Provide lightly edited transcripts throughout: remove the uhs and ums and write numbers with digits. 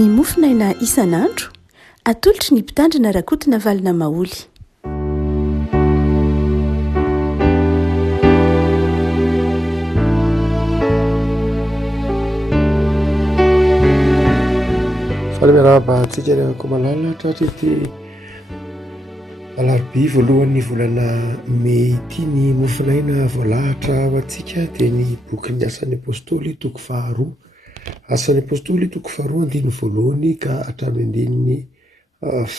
ny mofinaina isan'andro atolotry ny mpitandrina rakotina valina maoly. Miarahaba antsika rehefa malala tratrety alarobia voalohan'ny volana Mey ity ny mofinaina voalahatra ho antsika dia ny bokin'ny asan'ny apôstôly toko faharoa, asan'ny apôstôly toko faharoa andiny voalohany ka hatramin'ny andininy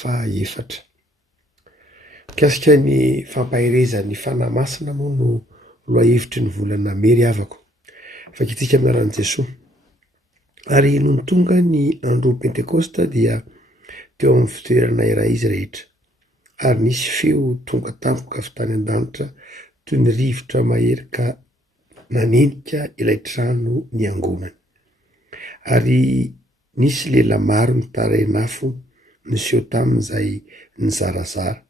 fahaefatra. Mikasika ny fampahirezan'ny fanahy masina moa no lohahevitry ny volana Mey ry havako, fakitsika miaran'i Jesosy. Ary noho tonga ny andro pentekosta dia teo amin'ny fitoerana iray izy rehetra, ary nisy feo tonga tampoka avy tany an-danitra toy ny rivotra mahery ka nanenika ilay trano niangonany. Ary nisy lehilahy maro nitaray-nafo niseho tamin'izay nizarazara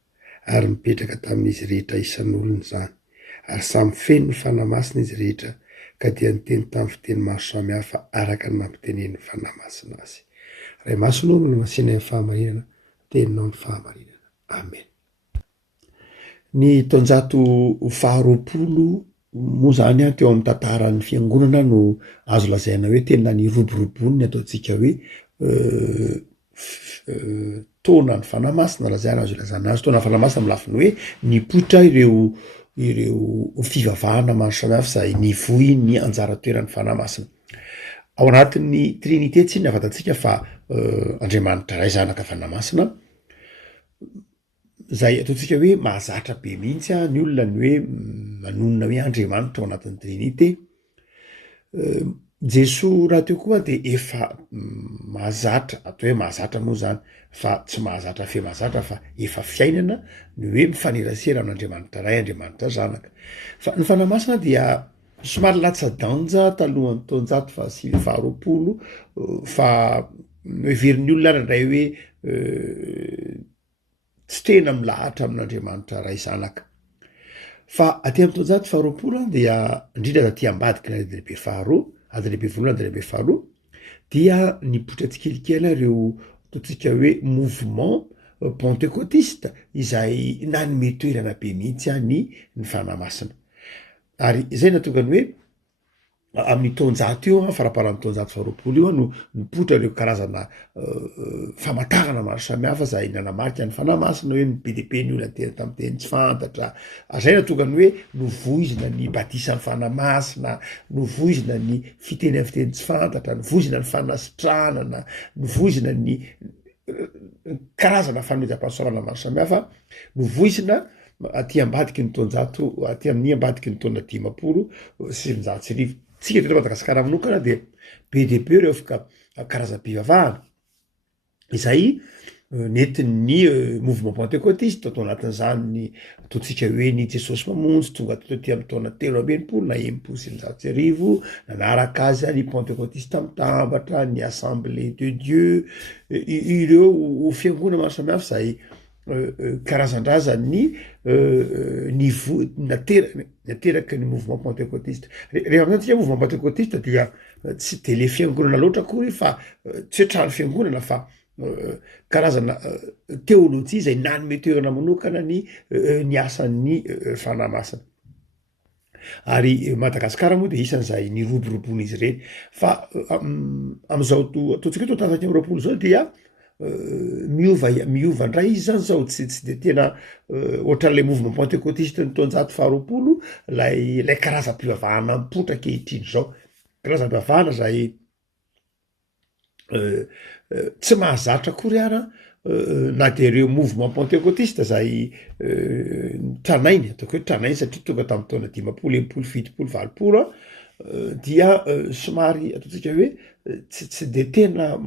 ary mipetraka tamin'izy rehetra isan'olona izany, ary samy feno ny fanahy masina izy rehetra ka dia niteny tamin'ny fiteny maro samihafa araka ny mampitenen'ny fanahy masina azy. Ray masonao no masina ny fahamarinana, teninao ny fahamarinana. Amen. Ny taonjato faharoapolo moa zany teo amin'ny tantaran'ny fiangonana no azo lazaina hoe tena ny roborobony ny ataontsika hoe taona ny fanahy masina lazaina azo ilazana azy. Taona ny fanahy masina amin'ny lafiny hoe nipoitra ireo fivavahana maro samihafa izay nivohy ny anjara toeran'ny fanahy masina. Ao anatin'ny trinité tsy ny avatantsika fa Andriamanitra ray zanaka fanahy masina, izay ataontsika hoe mahazatra be mihitsy ny olona ny hoe manonona hoe Andriamanitra ao anatin'ny trinité. Jesosy raha teo koa dia efa mahazatra, atao hoe mahazatra moa zany fa tsy mahazatra fe mahazatra fa efa fiainana ny hoe mifanerasera amin'Andriamanitra ray, Andriamanitra zanaka. Fa ny fanahy masina dia somary latsa-danja talohan'ny taonjato faharoapolo fa heverin'ny olona indray hoe tsy tena milahatra amin'Andriamanitra ray zanaka. Fa aty amin'ny taonjato faharoapolo dia indrindra aty ambadika ny ady lehibe faharoa, ady lehibe voalohany, ady lehibe faharoa, dia nipoitra tsikelikely ireo ataontsika hoe mouvement pentecôtiste izay nanome toerana be mihitsy ny fanahy masina. Ary izay nahatonga ny hoe amin'ny taonjato io faraparan'ny taonjato faharoapolo io no nipoitra ireo karazana famantarana maro samihafa izay nanamarika ny fanahy masina hoe ny BDP ny olona tena tamin'ny teny tsy fantatra. Izay nahatonga ny hoe novoizina ny batisan'ny fanahy masina, novoizina ny fiteny amin'ny fiteny tsy fantatra, novoizina ny fanasitranana, novoizina ny karazana fanomezam-pahasoavana maro samihafa, novoizina aty ambadiky ny taonjato, aty amin'ny ambadiky ny taona 500 sy 900. Tsika teto Madagasikara manokana dia BDP ireo karazam-pivavahana izay nentin'ny mouvement pentecôtiste tao anatin'izany ny ataontsika hoe ny Jesosy mamonjy tonga teo amin'ny taona 380 na 900 nanaraka azy ny pentecôtiste mitambatra, ny assemblée de Dieu, ireo fiangonana maro samihafa izay karazan-drazany nateraka ny mouvement pentecôtiste. Rehefa amin'izany mouvement pentecôtiste dia tsy de le fiangonana loatra akory fa tsy hoe trano fiangonana fa karazana teolojia izay nanome toerana manokana ny asan'ny fanahy masina. Ary Madagasikara moa dia isan'izay niroboroboana izy ireny. Fa amin'izao ataontsika hoe taonjato 500 zao dia miova indray izy zany zao tsy de tena ohatran'ilay mouvement pentecôtiste ny taonjato faharoapolo, lay karazam-pivavahana mipoitra ankehitriny zao, karazam-pivavahana izay tsy mahazatra akory ara na dia ireo mouvement pentecôtiste izay tranainy, ataoko hoe tranainy satria tonga tamin'ny taona 500, 70, 80 dia somary ataontsika hoe tsy de tena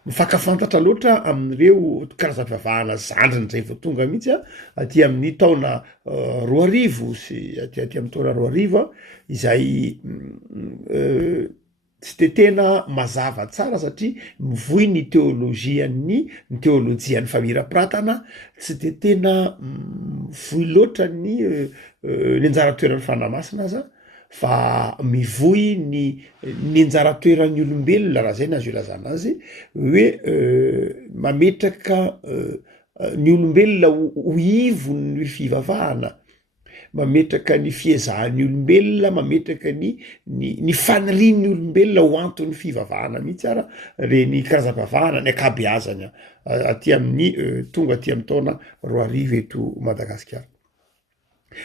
mifankafantatra loatra amin'ireo karazam-pivavahana zandriny izay vao tonga mihitsy aty amin'ny taona 2000 sy aty amin'ny taona 2000 izay tsy de tena mazava tsara satria mivohy ny teolojian'ny famirapiratana, tsy de tena vohy loatra ny anjara toeran'ny fanahy masina aza fa mivoy ny anjara toeran'ny olombelona raha zay na azo ilazana azy hoe mametraka ny olombelona ho ivo ny fivavahana, mametraka ny fiezahan'ny olombelona, mametraka ny fanirian'ny olombelona ho antony fivavahana mihitsy ara reny karazam-bavahana ny akabeazany aty amin'ny tonga aty amin'ny taona 2000 eto Madagasikara.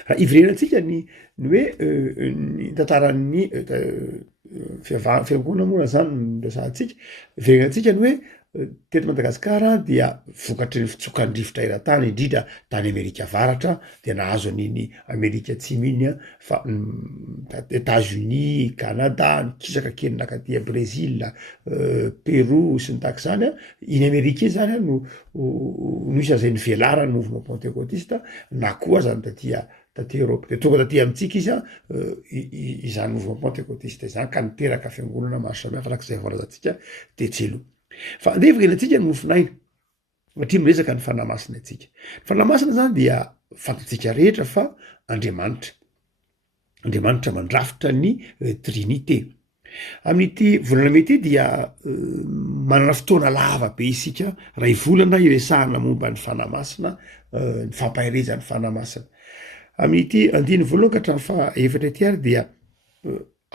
Raha iverenantsika ny hoe ny tantaran'ny fiangonana moa zany no resahantsika, iverenantsika ny hoe teto Madagasikara dia vokatry ny fitsokan-drivotra eran-tany indrindra tany Amerika Avaratra dia nahazo an'iny Amerika Atsimo iny fa États-Unis, Canada, nikisaka kely nakaty Brésil, Pérou sy ny tahaka zany iny Amerika iny zany no isan'izay nivelarany mouvement pentecôtiste na koa zany taty Europe. De tonga taty amintsika izy izany mouvement pentecôtiste zany ka niteraka fiangonana maro samihafa arak'izay voalazantsika tetselo. Fa andeha iverenantsika ny mofinaina satria miresaka ny fanamasina atsika. Ny fanamasina zany dia fantatsika rehetra fa Andriamanitra mandrafitra ny trinité. Amin'ity volana May ity dia manana fotoana lava be isika ray volana iresahana momba ny fanamasina, ny fampaherezan'ny fanamasina. Amin'ity andiny voalohany ka hatramin'ny fahaefatra ety ary dia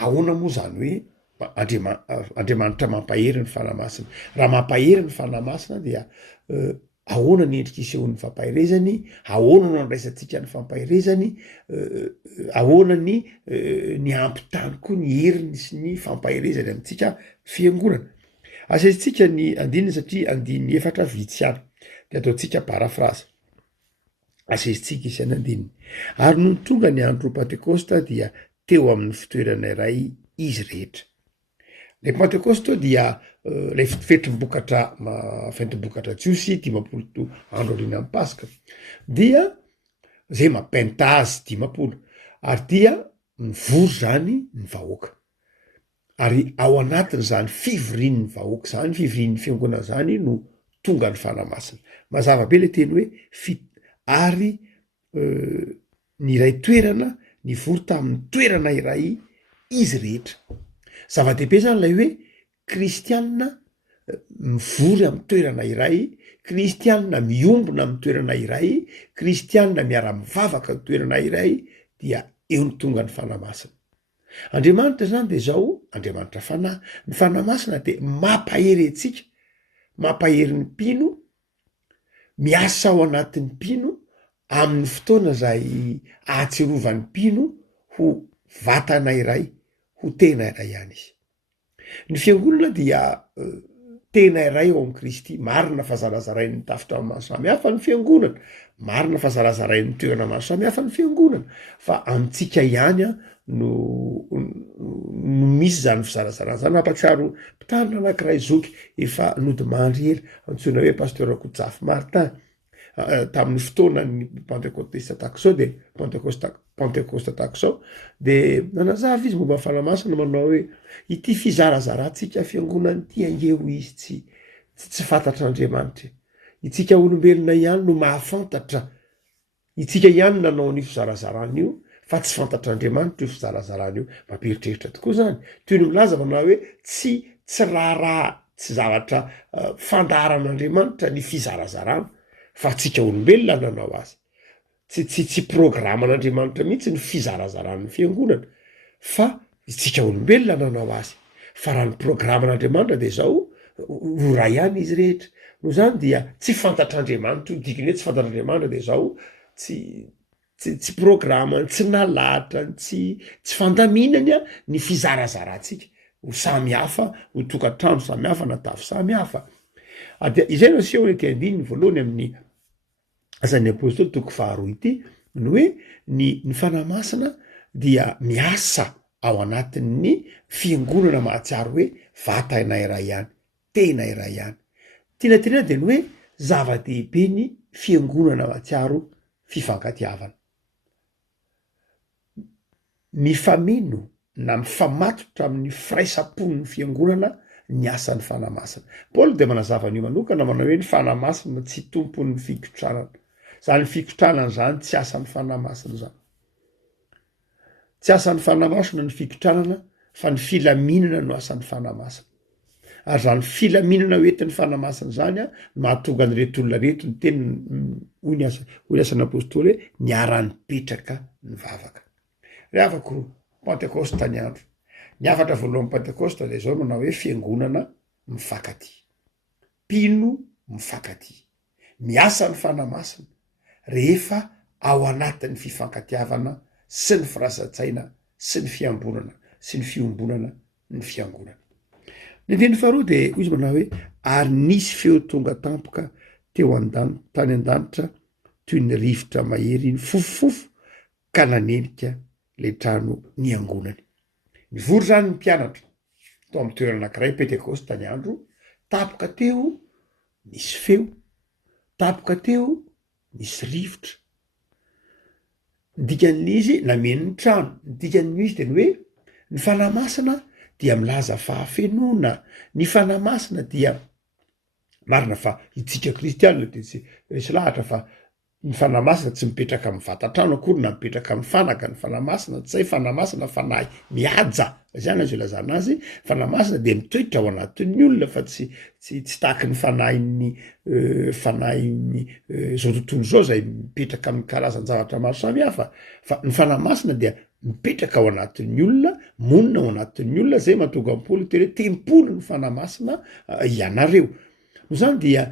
ahoana moa zany hoe Andriamanitra mampahery ny fanamasina. Raha mampahery ny fanamasina dia ahoana ny endrika isehon'ny fampaherezany, ahoana no andraisantsika ny fampaherezany, ahoana ny ampitany koa ny heriny sy ny fampaherezany amintsika fiangonana. Asaitsika ny andininy satria andiny efatra vitsiana dia ataotsika paraphrase. Asaitsika isany andininy. Ary no tonga ny andro Pentecoste dia teo amin'ny fitoerana iray izy rehetra. Le Pentecoste dia lay fentim-bokatra jiosy 50 andro aoriana amin'ny Pasika dia zay mapentazy 50 ary dia mivory zany ny vahoaka. Ary ao anatiny zany fivorian'ny vahoaka zany, fivorian'ny fiangonana zany no tonga ny fanamasina. Mazava be le teny hoe ary ny iray toerana nivory tamin'ny toerana iray izy rehetra. Zava-dehibe zany lay hoe kristianina mivory amin'ny toerana iray, kristianina miombona amin'ny toerana iray, kristianina miara-mivavaka amin'ny toerana iray dia eo ny tonga ny fanamasina. Andriamanitra zany dia zao Andriamanitra fanahy. Ny fanamasina dia mampahery antsika, mampahery ny mpino, miasa ao anatin'ny mpino amin'ny fotoana zay ahatsiarovan'ny mpino ho vatana iray, ho tena iray ihany izy. Ny fiangonana dia tena iray ao amin'ny Kristy. Marina fa zarazarain'ny tafitra maro samihafa ny fiangonana, marina fa zarazarain'ny toerana maro samihafa ny fiangonana, fa amintsika ihany no misy zany fizarazarana zany. Mampatsiaro mpitandrina anankiray zoky efa nodimandry hely antsoina hoe pasteur Kotsafy Martin tamin'ny fotoanany pentecôtiste takzao de pentecoste takzao de nanazava izy momba fanamasina manao hoe ity fizarazarantsika fiangonana ity angeo izy tsy fantatr'Andriamanitra. Itsika olombelona ihany no mahafantatra, itsika ihany nanao ny fizarazarana io fa tsy fantatr'Andriamanitra io fizarazarana io. Mampiritreritra tokoa zany. Toy ny milaza manao hoe tsy raharaha, tsy zavatra fandaharan'Andriamanitra ny fizarazarana, fa tsika olombelona nanao azy. Tsy programan'Andriamanitra mihitsy ny fizarazaran'ny fiangonana, fa tsika olombelona nanao azy. Fa raha ny programan'Andriamanitra dia zao ho ray ihany izy rehetra. No zany dia tsy fantatr'Andriamanitra io, dikany hoe tsy fantatr'Andriamanitra dia zao tsy programany, tsy nalatrany, tsy fandaminany ny fizarazarantsika ho samihafa, ho tokantrano samihafa, na tafo samihafa. Izay no aseho ety andininy voalohany amin'ny Asan'ny Apôstôly 2 ity ny hoe ny fanamasina dia miasa ao anatin'ny fiangonana mahatsiaro hoe vatana iray ihany, tena iray ihany. Tiana tenena dia ny hoe zava-dehibe ny fiangonana mahatsiaro fifankatiavana. Mifamino na mifamatotra amin'ny firaisapon'ny fiangonana ny asan'ny fanamasina. Paoly dia manazava an'io manokana manao hoe ny fanamasina tsy tompon'ny fikotranana. Zany fikotranana zany tsy asan'ny fanamasina zany. tsy asan'ny fanamasina ny fikotranana fa ny filaminana no asan'ny fanamasina ary zany filaminana oentin'ny fanamasina zany a mahatonga nyreto olona reto ny teny hoy ny asan'ny apôstôly hoe niara-nipetraka ny vavaka re afako pentecoste tany andro ny afatra voalohan'ny pentecoste de zao manao hoe fiangonana mifankaty mpino mifankaty miasa ny fanamasina rehefa ao anatin'ny fifankatiavana sy ny firasatsaina sy ny fiambonana sy ny fiombonana ny fiangonana ny andiny faharoa de hoy izy manao hoe ary nisy feo tonga tampoka teo tany an-danitra toy ny rivotra mahery ny fofofofo ka nanenika le trano ny angonany nivory zany ny mpianatra tao amin'ny toerana anankiray pentecoste tany andro tapoka teo nisy feo tapoka teo nisy rivotra dikan'izy nameny ny trano dikan'ny izy teny hoe ny fanamasina dia milaza fahafenona ny fanamasina dia marina fa itsika kristianina de tsy resy lahatra fa ny fanamasina tsy mipetraka amin'ny vatatrano akory na mipetraka amin'ny fanaka ny fanamasina tsy hay fanamasina fanahy miaja zany azo ilazana azy fanamasina de mitoetra ao anatin'ny olona fa tsy tahaky ny fanahin'ny zao tontolo zao zay mipetraka amin'ny karazany zavatra maro samy hafa fa ny fanamasina dia mipetraka ao anatin'ny olona monina ao anatin'ny olona zay mahatonga ampoly teny hoe tempolo ny fanamasina ianareo no zany dia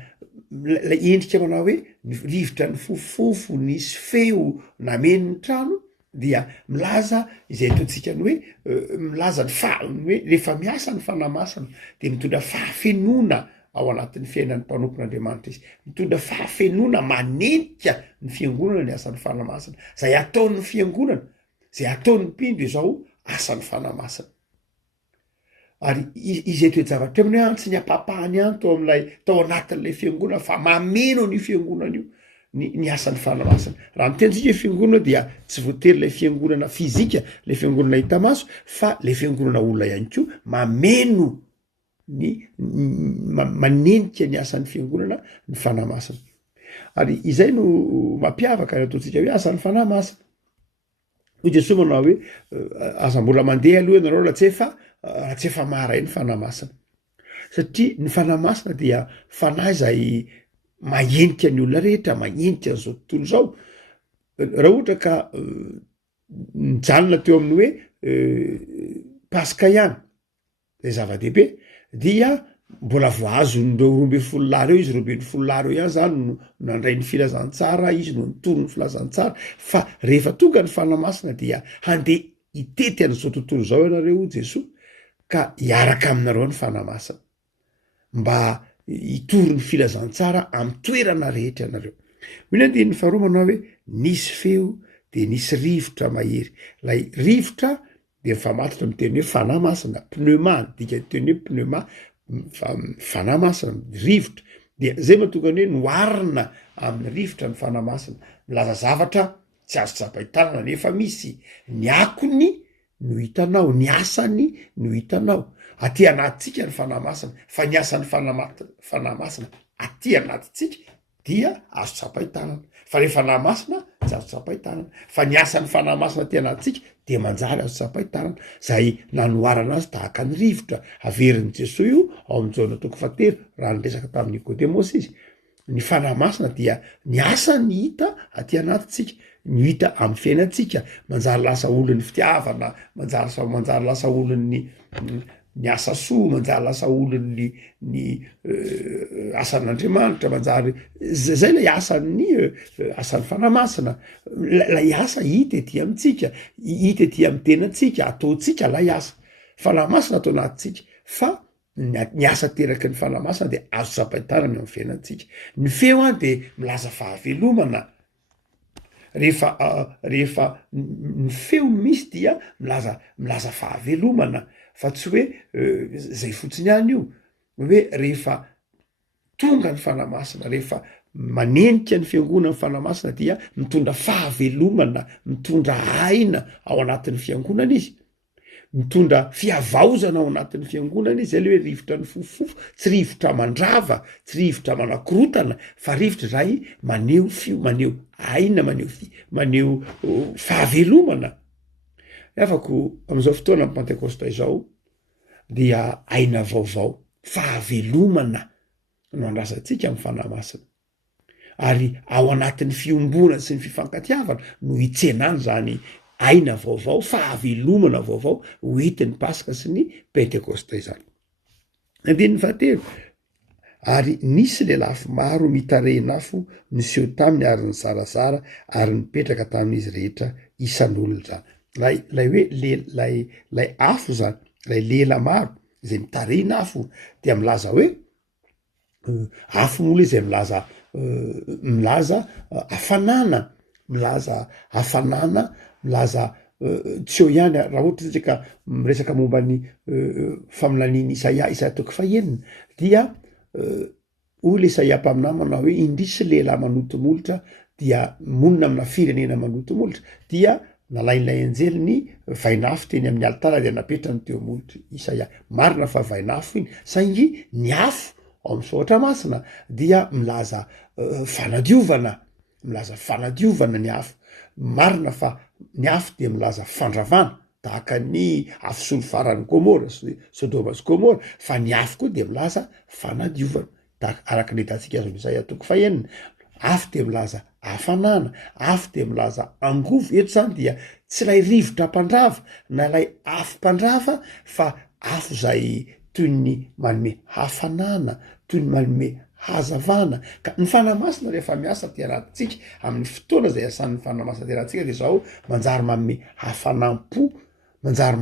la endrika manao hoe rivotra ny fofofofo nisy feo nameny ny trano dia milaza izay ataontsika ny hoe milaza ny hoe rehefa miasa ny fanamasina de mitondra fahafenona ao anatin'ny fiainan'ny mpanompon'Andriamanitra izy mitondra fahafenona manenika ny fiangonana ny asan'ny fanamasina zay ataon'ny fiangonana zay ataon'ny mpindo izao asan'ny fanamasina ary izy eto zavatra aminy hoe tsy ny apapahany any tao anatin'lay fiangonana fa mameno ny fiangonana io ny asan'ny fanamasina raha mitentsika fiangonana dia tsy voatery lay fiangonana fizika lay fiangonana hita maso fa lay fiangonana olona ihany koa mameno manenika ny asan'ny fiangonana ny fanamasina ary izay no mampiavaka ny ataontsika hoe asan'ny fanamasina hoy Jesosy manao hoe aza mbola mandeha aloha ianareo raha tsy efa maharay ny fanamasina satria ny fanamasina dia fanahy zay mahenika ny olona rehetra mahenika n'izao tontolo zao raha ohatra ka mijanona teo amin'ny hoe paska ihany zay zava-dehibe dia mbola voazo ndreo 12 lary eo izy 12 lary eo ihany zany no nandray ny filazantsara izy no nitoro ny filazantsara fa rehefa tonga ny fanamasina dia handeha itety an'izao tontolo zao ianareo Jesosy ka hiaraka aminareo ny fanamasina mba itoro ny filazantsara amin'ny toerana rehetra ianareo mino andiny ny faharoa manao hoe nisy feo de nisy rivotra mahery lay rivotra de mifamatitra miteny hoe fanamasina pneuma dika teny hoe pneuma fanamasina rivotra de zay mahatonga hoe noarina amin'ny rivotra ny fanamasina milaza zavatra tsy azo tsapahitanana nefa misy ny akony no hitanao ny asany no hitanao aty anatytsika ny fanamasina fa ny asan'ny fanamasina aty anatytsika dia azo tsapahitanana fa le fanamasina tsy azo tsapahitanana fa ny asan'ny fanamasina aty anatytsika de manjary azo tsapahitanana zay nanoarana azy tahaka ny rivotra averin'i Jesosy io ao amin'ny jaona 3 raha niresaka tamin'ny Nikodemosy izy ny fanamasina dia ny asany hita aty anatytsika ny hita amin'ny fiainantsika manjary lasa olon'ny fitiavana manjary lasa olon'ny ny asa soa manjary lasa olon'ny asan'Andriamanitra manjary zay lay asan'ny asan'ny fanamasina lay asa hita ety amintsika hita ety amin'ny tenantsika ataontsika lay asa fanamasina atao anatytsika fa ny asa teraky ny fanamasina de azo tsapahitanana amin'ny fiainantsika ny feo any de milaza fahavelomana rehefa ny feo misy dia milaza fahavelomana fa tsy hoe zay fotsiny ihany io hoe rehefa tonga ny fanamasina rehefa manenika ny fiangonana ny fanamasina dia mitondra fahavelomana mitondra aina ao anatin'ny fiangonana izy mitondra fiavaozana ao anatin'ny fiangonana izy zay le hoe rivotra ny fofofofo tsy rivotra mandrava tsy rivotra manakorotana fa rivotra zay maneho fio maneho aina maneho fahavelomana afako am'izao fotoana am pentekosta izao dia aina vaovao fahavelomana no andrasantsika amy fanahy masina ary ao anatin'ny fiombona sy ny fifankatiavana no hitsenany zany aina vaovao fahavelomana vaovao hoitin'ny paska sy ny pentekosta izany. Andininy fahatelo, ary nisy lelafy maro mitarenafo niseho taminy ary ny zarazara ary nipetraka tamin'izy rehetra isan'olona zany. Lay hoe lay afo zany, lay lela maro izay mitarenafo dia milaza hoe afo mola izay milaza hafanana, milaza tsy eo ihany raha ohatra zay ka miresaka momba ny famolaniany Isaia toko fahenina dia hoy le Isaia mpaminany manao hoe indrisy lehilahy manotomolotra dia monina amina firenena manotomolotra dia nalain'ilay anjely ny vainafo teny amin'ny alitara dia napetrany teo molotry Isaia. Marina fa vainafo iny saingy ny afo ao amin'ny saotra masina dia milaza fanadiovana ny afo. Marina fa ny afo dia milaza fandravana tahaka ny afo solofaran'ny Gomora, Sodoma sy Gomora, fa ny afo koa dia milaza fanadiovana araka ny hitantsika azo Isaia toko fahenina. Afo dia milaza hafanana, afo dia milaza angovo. Eto zany dia tsy lay rivotra mpandrava na lay afo mpandrava fa afo zay toy ny manome hafanana, toy ny manome hazavana. Ka ny fanahy masina rehefa miasa ty anatintsika amin'ny fotoana zay asan'ny fanahy masina ty anatintsika dia zao manjary manome hafanam-po, manjary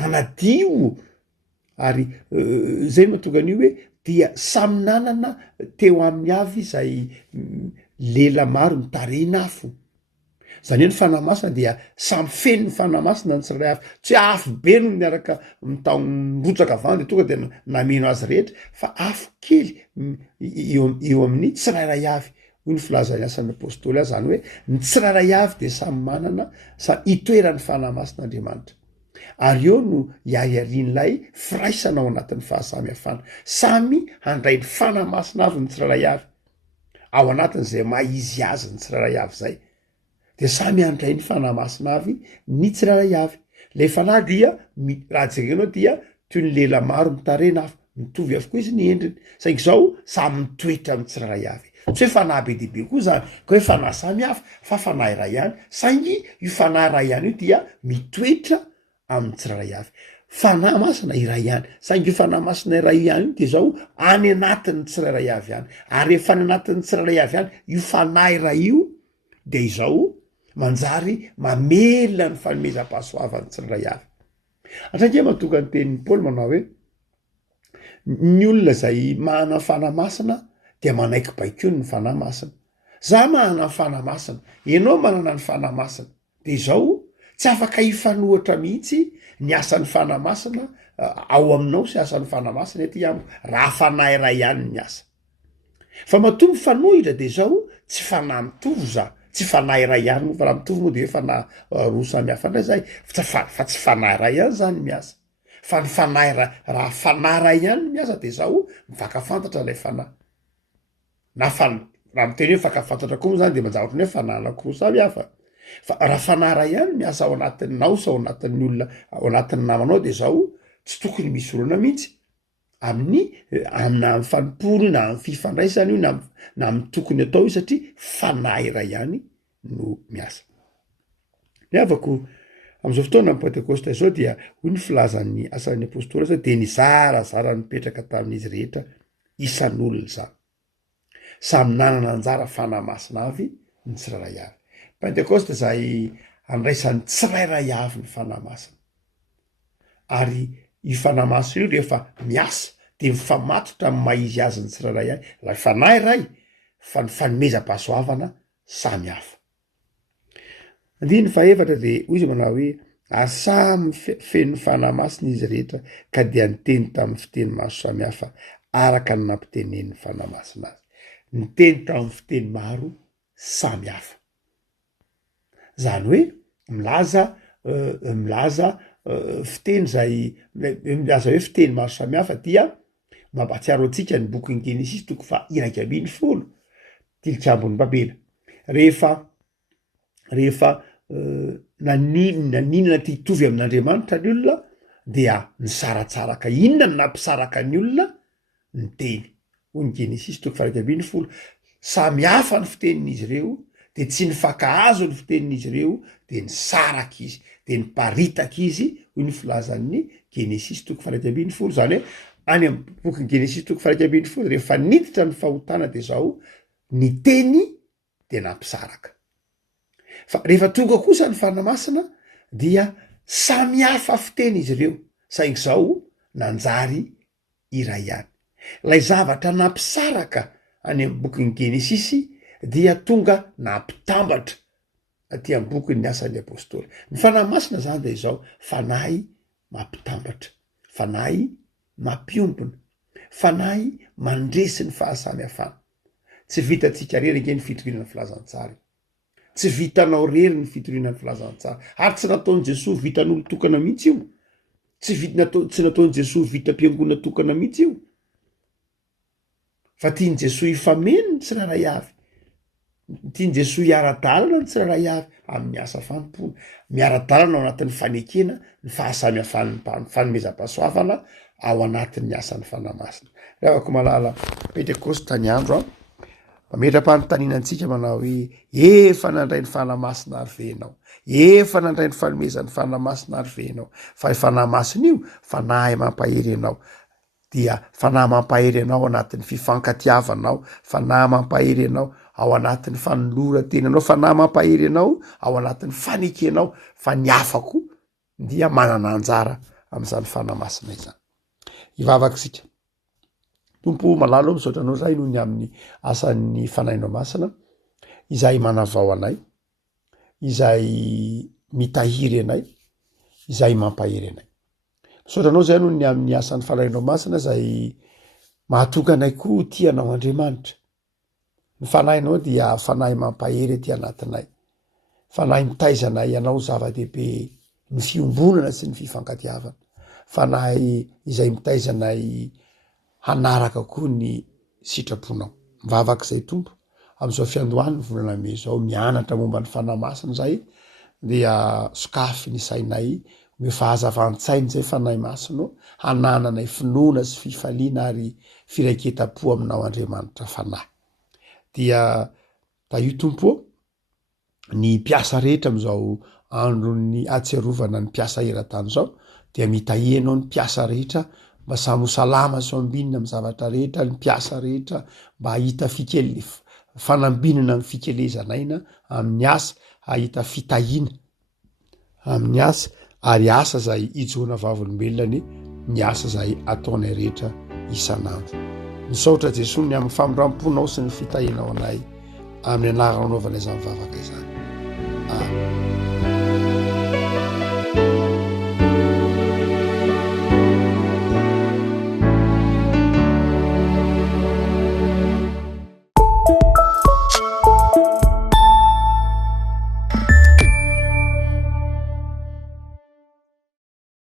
manadio ary zay no mahatonga an'io hoe dia samy nanana teo amin'ny avy zay lela maro mitarenafo. Zany hoe ny fanahy masina dia samy feno ny fanahy masina ny tsirairay avy, tsy afo be no miaraka mitao mirotsaka vandy tonga dia nameno azy rehetra, fa afo kely eo amin'ny tsirairay avy. Hoy ny filazany asan'ny apôstôly azy zany hoe ny tsirairay avy dia samy manana itoeran'ny fanahy masina Andriamanitra. Ary eo no iarian'ilay firaisana ao anatin'ny fahasamihafana. Samy handray ny fanahy masina avy ny tsirairay avy ao anatin'izay maizy azy ny tsirairay avy zay. Dia samy handray ny fanahy masina avy ny tsirairay avy. Lay fanahy dia raha jerenao dia toy ny lela maro mitarena afo, mitovy avokoa izy ny endriny. Saingy zao samy mitoetra amin'ny tsirairay avy. Tsy hoe fanahy be dia be koa zany, ka hoe fanahy samy hafa fa fanahy iray ihany. Saingy io fanahy iray ihany io dia mitoetra amin'ny tsirairay avy. Fanahy masina iray ihany, saingy io fanahy masina iray ihany io dia zao any anatin'ny tsirairay avy ihany. Ary efa any anatin'ny tsirairay avy ihany io fanahy iray io dia izao manjary mamelona ny fanomezam-pahasoavan'ny tsirairay avy. Andraindray mahatonga ny tenin'ny Paoly manao hoe ny olona zay mahana fanahy masina dia manaiky baikony ny fanahy masina. Za mahana ny fanahy masina, ianao manana ny fanahy masina, dia izao tsy afaka hifanohatra mihitsy ny asan'ny fanahy masina ao aminao sy asan'ny fanahy masina ety amiko raha fanahy iray ihany ny asa. Fa matoa mifanohitra dia izao tsy fanahy mitovy za, tsy fanahy iray ihany fa raha mitovy moa dia hoe fanahy roa samy hafa indray zay, fa tsy fanahy iray ihany zany miasa. Fa ny fanahy raha fanahy iray ihany miasa dia izao mifakafantatra ilay fanahy. Raha miteny hoe mifakafantatra koa moa zany dia manjary ohatran'ny hoe fanahy anankiroa samy hafa. Fa raha fanahy iray ihany miasa ao anatinao sy ao anatin'ny olona ao anatin'ny namanao dia izao tsy tokony misy orana mihitsy amina fanomporo na amin'ny fifandraisana io na amin'ny tokony atao io satria fanahy iray ihany no miasa. Ny havako amin'izao fotoana amin'ny pentekosta izao dia hoy ny filazan'ny asan'ny apôstôly zao dia nizarazara nipetraka tamin'izy rehetra isan'olona zany. Samy nanana anjara fanahy masina avy ny tsirairay avy. Pentekosta zay andraisan'ny tsirairay avy ny fanahy masina. Ary io fanahy masina io rehefa miasa dia mifamatotra amin'ny maizy azy ny tsirairay avy. Raha fanahy iray fa ny fanomezam-pahasoavana samy hafa. Andiny fahaefatra dia hoy izy manao hoe ary samy feno fanahy masina izy rehetra ka dia niteny tamin'ny fiteny maro samy hafa araka ny nampitenen'ny fanahy masina azy. Niteny tamin'ny fiteny maro samy hafa. Zany hoe milaza fiteny zay milaza hoe fiteny maro samy hafa dia mampatsiaro antsika ny bokin'ny Genesis toko fa 1:20 tilikambo ny Babela. Rehefa naninana ty hitovy amin'Andriamanitra ny olona dia ny saratsaraka inona ny nampisaraka ny olona ny teny hoy ny Genesis 1:20 samy hafa ny fitenin'izy ireo de tsy ny fankahazo ny fitenin'izy ireo de ny saraka izy de ny paritaka izy hoy ny filazan'ny Genesis 1:20 zany hoe any amin'ny boky Genesis 1:20 rehefa niditra ny fahotana de zao ny teny de nampisaraka fa rehefa tonga kosa ny fanamasina dia samy hafa fiteny izy ireo saingy zao nanjary iray ihany lay zavatra nampisaraka any amin'ny bokin'ny Genesis dia tonga nampitambatra aty amin'ny bokin'ny asan'ny apôstôly ny fanamasina zany de zao fanahy mampitambatra fanahy mampiombona fanahy mandresy ny fahasamihafana tsy vitatsika rery nge ny fitoriana ny filazantsara tsy vitanao rery ny fitoriana ny filazantsara ary tsy nataony Jesosy vitan'olo tokana mihitsy io tsy nataony Jesosy vita mpiangona tokana mihitsy io fa tiany Jesosy ifameno ny tsiraray avy tiany Jesosy hiara-dalana ny tsiraray avy amin'ny asa fanompoana miara-dalana ao anatin'ny fanekena ny fahasamihafany fanomezam-pahasoavana ao anatin'ny asan'ny fanamasina rehavako malala Pentekoste tany andro mametra-panotaninantsika manao hoe efa nandray ny fanamasina ary venao efa nandray ny fanomezan'ny fanamasina ary venao fa fanamasina io fanahy mampahery anao dia fanahy mampahery anao anatin'ny fifankatiavanao fanahy mampahery anao ao anatin'ny fanoloran-tenanao fanahy mampahery anao ao anatin'ny fanekenao fa ny afako dia manana anjara amin'izany fanamasina izany ivavakisika tompo malalo misaotra anao zay noho ny amin'ny asan'ny fanahinao masina izay manavao anay izay mitahiry anay izay mampahery anay misaotra anao zay noho ny amin'ny asan'ny fanahinao masina zay mahatoga anay koa tianao Andriamanitra ny fanahinao dia fanahy mampahery aty anatinay fanahy mitaizanay ianao zava-dehibe ny fiombonana sy ny fifankatiavana fanahy izay mitaizanay hanaraka koa ny sitraponao mivavak'izay tompo amin'izao fiandohany volana me zao mianatra momba ny fanamasina zay dia sokafy ny sainay me fahazavan-tsainy zay fanahy masinao hanananay finoana sy fifaliana ary firaiketam-po aminao Andriamanitra fanahy dia da io tompo ny mpiasa rehetra amin'izao andron'ny atsiarovana ny mpiasa eran-tany zao dia mitahianao ny mpiasa rehetra mba samy salama so ambinina amin'ny zavatra rehetra ny mpiasa rehetra mba hahita fanambinana amin'ny fikelezanaina amin'ny asa hahita fitahiana amin'ny asa ary asa zay ijona vavolombelona ny asa zay ataonay rehetra isanandro misaotra Jesosy ny amin'ny famindramponao sy ny fitahianao anay amin'ny anarana anaovana izany vavaka izany.